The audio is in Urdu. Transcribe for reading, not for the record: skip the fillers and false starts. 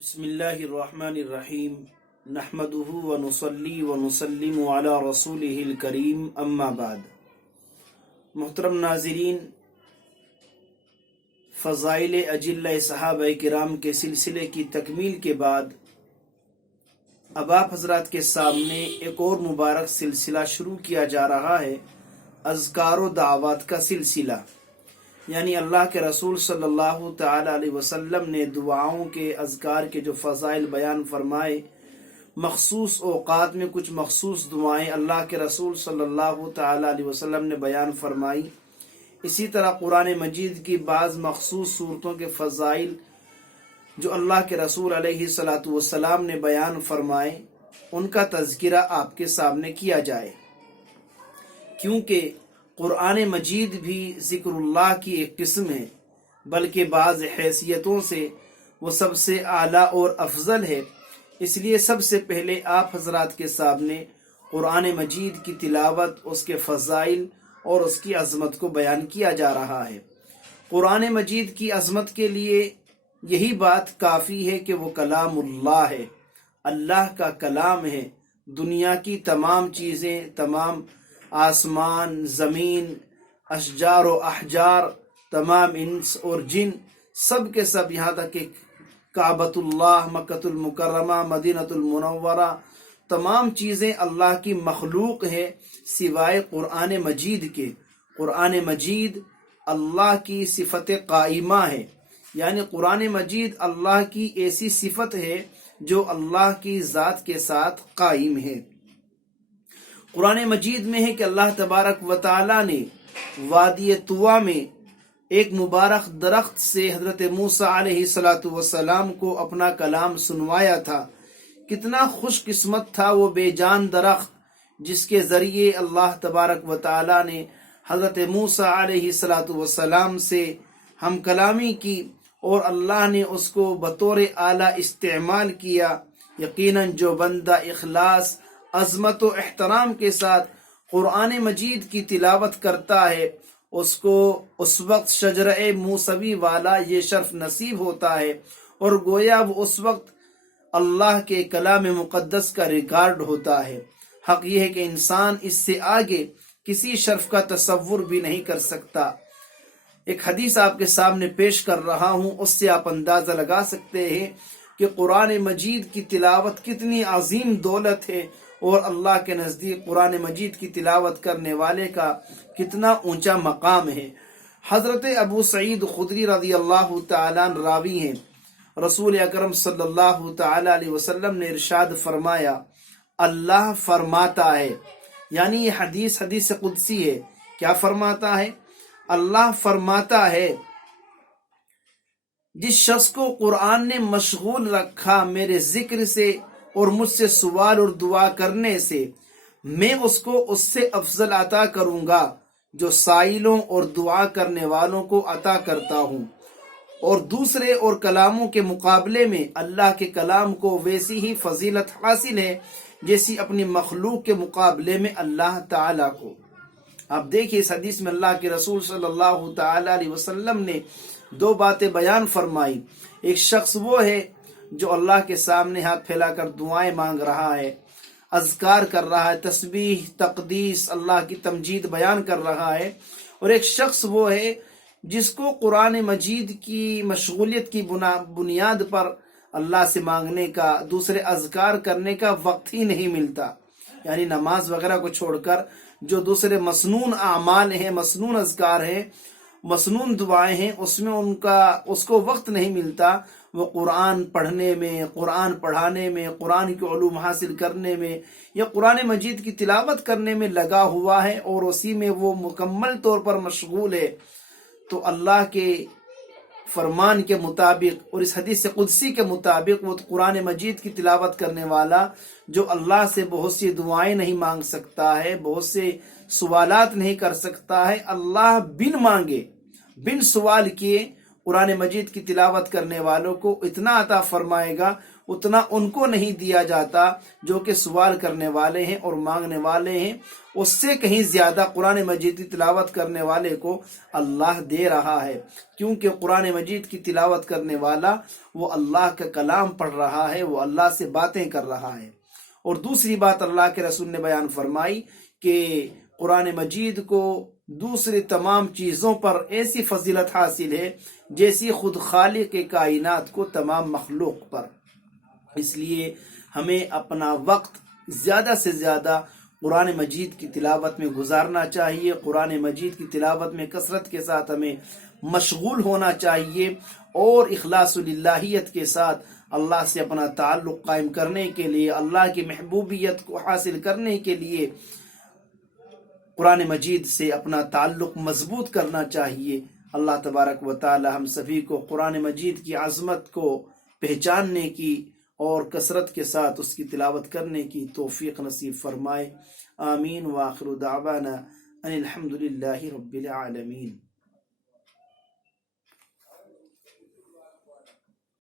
بسم اللہ الرحمن الرحیم نحمده ونصلی ونسلم علی رسولہ الکریم اما بعد۔ محترم ناظرین، فضائل اجلہ صحابہ کرام کے سلسلے کی تکمیل کے بعد اب آپ حضرات کے سامنے ایک اور مبارک سلسلہ شروع کیا جا رہا ہے، اذکار و دعوات کا سلسلہ۔ یعنی اللہ کے رسول صلی اللہ تعالی علیہ وسلم نے دعاؤں کے اذکار کے جو فضائل بیان فرمائے، مخصوص اوقات میں کچھ مخصوص دعائیں اللہ کے رسول صلی اللہ تعالی علیہ وسلم نے بیان فرمائی۔ اسی طرح قرآن مجید کی بعض مخصوص صورتوں کے فضائل جو اللہ کے رسول علیہ الصلاۃ والسلام نے بیان فرمائے، ان کا تذکرہ آپ کے سامنے کیا جائے، کیونکہ قرآن مجید بھی ذکر اللہ کی ایک قسم ہے، بلکہ بعض حیثیتوں سے وہ سب سے اعلیٰ اور افضل ہے۔ اس لیے سب سے پہلے آپ حضرات کے سامنے قرآن مجید کی تلاوت، اس کے فضائل اور اس کی عظمت کو بیان کیا جا رہا ہے۔ قرآن مجید کی عظمت کے لیے یہی بات کافی ہے کہ وہ کلام اللہ ہے، اللہ کا کلام ہے۔ دنیا کی تمام چیزیں، تمام آسمان، زمین، اشجار و احجار، تمام انس اور جن، سب کے سب، یہاں تک کہ کعبۃ اللہ، مکۃ المکرمہ، مدینۃ المنورہ، تمام چیزیں اللہ کی مخلوق ہے سوائے قرآن مجید کے۔ قرآن مجید اللہ کی صفت قائمہ ہے، یعنی قرآن مجید اللہ کی ایسی صفت ہے جو اللہ کی ذات کے ساتھ قائم ہے۔ قرآن مجید میں ہے کہ اللہ تبارک و تعالی نے وادی طویٰ میں ایک مبارک درخت سے حضرت موسیٰ علیہ السلام کو اپنا کلام سنوایا تھا۔ کتنا خوش قسمت تھا وہ بے جان درخت جس کے ذریعے اللہ تبارک و تعالی نے حضرت موسیٰ علیہ السلام سے ہم کلامی کی، اور اللہ نے اس کو بطور اعلیٰ استعمال کیا۔ یقیناً جو بندہ اخلاص، عظمت و احترام کے ساتھ قرآن مجید کی تلاوت کرتا ہے، اس کو اس وقت شجرہ موسوی والا یہ شرف نصیب ہوتا ہے، اور گویا وہ اس وقت اللہ کے کلام مقدس کا ریکارڈ ہوتا ہے۔ حق یہ ہے کہ انسان اس سے آگے کسی شرف کا تصور بھی نہیں کر سکتا۔ ایک حدیث آپ کے سامنے پیش کر رہا ہوں، اس سے آپ اندازہ لگا سکتے ہیں کہ قرآن مجید کی تلاوت کتنی عظیم دولت ہے، اور اللہ کے نزدیک قرآن مجید کی تلاوت کرنے والے کا کتنا اونچا مقام ہے۔ حضرت ابو سعید خدری رضی اللہ تعالیٰ عنہ راوی ہیں، رسول اکرم صلی اللہ تعالیٰ علیہ وسلم نے ارشاد فرمایا، اللہ فرماتا ہے، یعنی یہ حدیث قدسی ہے۔ کیا فرماتا ہے؟ اللہ فرماتا ہے، جس شخص کو قرآن نے مشغول رکھا میرے ذکر سے اور مجھ سے سوال اور دعا کرنے سے، میں اس کو اس سے افضل عطا کروں گا جو سائلوں اور دعا کرنے والوں کو عطا کرتا ہوں، اور دوسرے اور کلاموں کے مقابلے میں اللہ کے کلام کو ویسی ہی فضیلت حاصل ہے جیسی اپنی مخلوق کے مقابلے میں اللہ تعالیٰ کو۔ آپ دیکھیے اس حدیث میں اللہ کے رسول صلی اللہ تعالی علیہ وسلم نے دو باتیں بیان فرمائی۔ ایک شخص وہ ہے جو اللہ کے سامنے ہاتھ پھیلا کر دعائیں مانگ رہا ہے، اذکار کر رہا ہے، تسبیح، تقدیس، اللہ کی تمجید بیان کر رہا ہے، اور ایک شخص وہ ہے جس کو قرآن مجید کی مشغولیت کی بنیاد پر اللہ سے مانگنے کا، دوسرے اذکار کرنے کا وقت ہی نہیں ملتا۔ یعنی نماز وغیرہ کو چھوڑ کر جو دوسرے مسنون اعمال ہیں، مسنون اذکار ہیں، مسنون دعائیں ہیں، اس میں اس کو وقت نہیں ملتا۔ وہ قرآن پڑھنے میں، قرآن پڑھانے میں، قرآن کے علوم حاصل کرنے میں، یا قرآن مجید کی تلاوت کرنے میں لگا ہوا ہے، اور اسی میں وہ مکمل طور پر مشغول ہے۔ تو اللہ کے فرمان کے مطابق اور اس حدیث قدسی کے مطابق وہ قرآن مجید کی تلاوت کرنے والا جو اللہ سے بہت سی دعائیں نہیں مانگ سکتا ہے، بہت سے سوالات نہیں کر سکتا ہے، اللہ بن مانگے، بن سوال کیے قرآن مجید کی تلاوت کرنے والوں کو اتنا عطا فرمائے گا، اتنا ان کو نہیں دیا جاتا جو کہ سوال کرنے والے ہیں اور مانگنے والے ہیں، اس سے کہیں زیادہ قرآن مجید کی تلاوت کرنے والے کو اللہ دے رہا ہے، کیونکہ قرآن مجید کی تلاوت کرنے والا وہ اللہ کا کلام پڑھ رہا ہے، وہ اللہ سے باتیں کر رہا ہے۔ اور دوسری بات اللہ کے رسول نے بیان فرمائی کہ قرآن مجید کو دوسری تمام چیزوں پر ایسی فضیلت حاصل ہے جیسی خود خالق کائنات کو تمام مخلوق پر۔ اس لیے ہمیں اپنا وقت زیادہ سے زیادہ قرآن مجید کی تلاوت میں گزارنا چاہیے، قرآن مجید کی تلاوت میں کثرت کے ساتھ ہمیں مشغول ہونا چاہیے، اور اخلاص للہیت کے ساتھ اللہ سے اپنا تعلق قائم کرنے کے لیے، اللہ کی محبوبیت کو حاصل کرنے کے لیے قرآن مجید سے اپنا تعلق مضبوط کرنا چاہیے۔ اللہ تبارک و تعالی ہم سبھی کو قرآن مجید کی عظمت کو پہچاننے کی اور کثرت کے ساتھ اس کی تلاوت کرنے کی توفیق نصیب فرمائے۔ آمین۔ وآخر دعوانا ان الحمد للہ رب العالمین۔